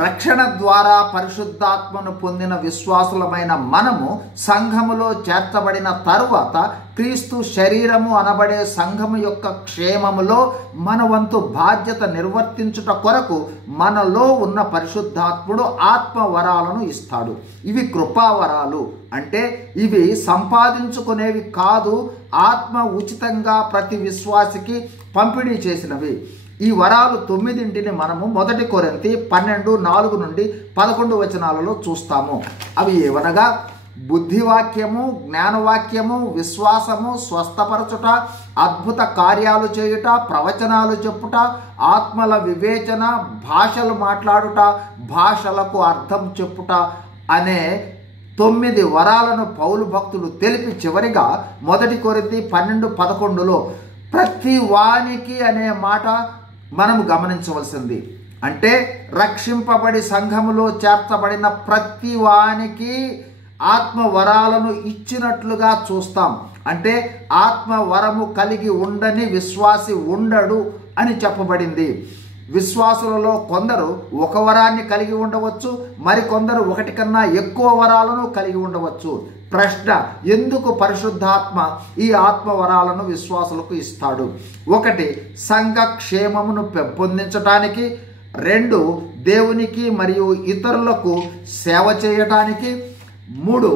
రక్షణ ద్వారా పరిశుద్ధాత్మను పొందిన విశ్వాసులమైన మనము సంఘములో చేర్చబడిన తరువాత క్రీస్తు శరీరము అనబడే సంఘము యొక్క క్షేమములో మన వంతు బాధ్యత నిర్వర్తించుట కొరకు మనలో ఉన్న పరిశుద్ధాత్ముడు ఆత్మవరాలను ఇస్తాడు. ఇవి కృపావరాలు, అంటే ఇవి సంపాదించుకునేవి కాదు, ఆత్మ ఉచితంగా ప్రతి విశ్వాసికి పంపిణీ చేసినవి. ఈ వరాలు 9 మనము 1 కొరింథీ 12:4-11 చూస్తాము. అవి ఏవనగా బుద్ధివాక్యము, జ్ఞానవాక్యము, విశ్వాసము, స్వస్థపరచుట, అద్భుత కార్యాలు చేయుట, ప్రవచనాలు చెప్పుట, ఆత్మల వివేచన, భాషలు మాట్లాడుట, భాషలకు అర్థం చెప్పుట అనే 9 వరాలను పౌలు భక్తుడు తెలిపి చివరిగా 1 కొరింథీ 12:11 ప్రతి వానికి అనే మాట మనము గమనించవలసింది. అంటే రక్షింపబడి సంఘములో చేర్చబడిన ప్రతి వానికి ఆత్మవరాలను ఇచ్చినట్లుగా చూస్తాం. అంటే ఆత్మవరము కలిగి ఉండని విశ్వాసి ఉండడు అని చెప్పబడింది. విశ్వాసులలో కొందరు ఒక వరాన్ని కలిగి ఉండవచ్చు, మరికొందరు 1 కన్నా ఎక్కువ వరాలను కలిగి ఉండవచ్చు. ప్రశ్న, ఎందుకు పరిశుద్ధాత్మ ఈ ఆత్మవరాలను విశ్వాసులకు ఇస్తాడు? 1 సంఘ క్షేమమును పెంపొందించటానికి, 2 దేవునికి మరియు ఇతరులకు సేవ చేయటానికి, 3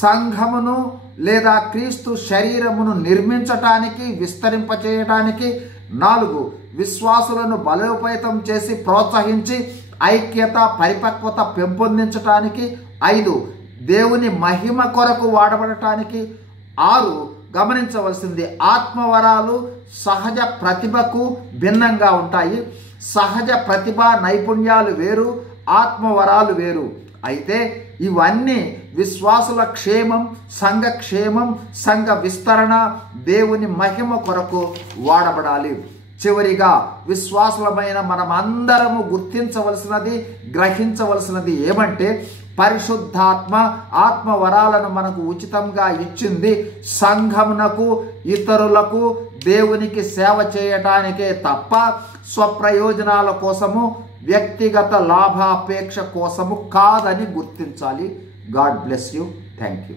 సంఘమును లేదా క్రీస్తు శరీరమును నిర్మించటానికి, విస్తరింపచేయటానికి, 4 విశ్వాసులను బలోపేతం చేసి ప్రోత్సహించి ఐక్యత, పరిపక్వత పెంపొందించటానికి, 5 దేవుని మహిమ కొరకు వాడబడటానికి, 6 గమనించవలసింది ఆత్మవరాలు సహజ ప్రతిభకు భిన్నంగా ఉంటాయి. సహజ ప్రతిభ నైపుణ్యాలు వేరు, ఆత్మవరాలు వేరు. అయితే ఇవన్నీ విశ్వాసుల క్షేమం, సంఘ క్షేమం, సంఘ విస్తరణ, దేవుని మహిమ కొరకు వాడబడాలి. చివరిగా విశ్వాసులమైన మనమందరము గుర్తించవలసినది, గ్రహించవలసినది ఏమంటే పరిశుద్ధాత్మ ఆత్మవరాలను మనకు ఉచితంగా ఇచ్చింది సంఘమునకు, ఇతరులకు, దేవునికి సేవ చేయటానికే తప్ప స్వప్రయోజనాల కోసము, వ్యక్తిగత లాభాపేక్ష కోసము కాదని గుర్తించాలి. God bless you. Thank you.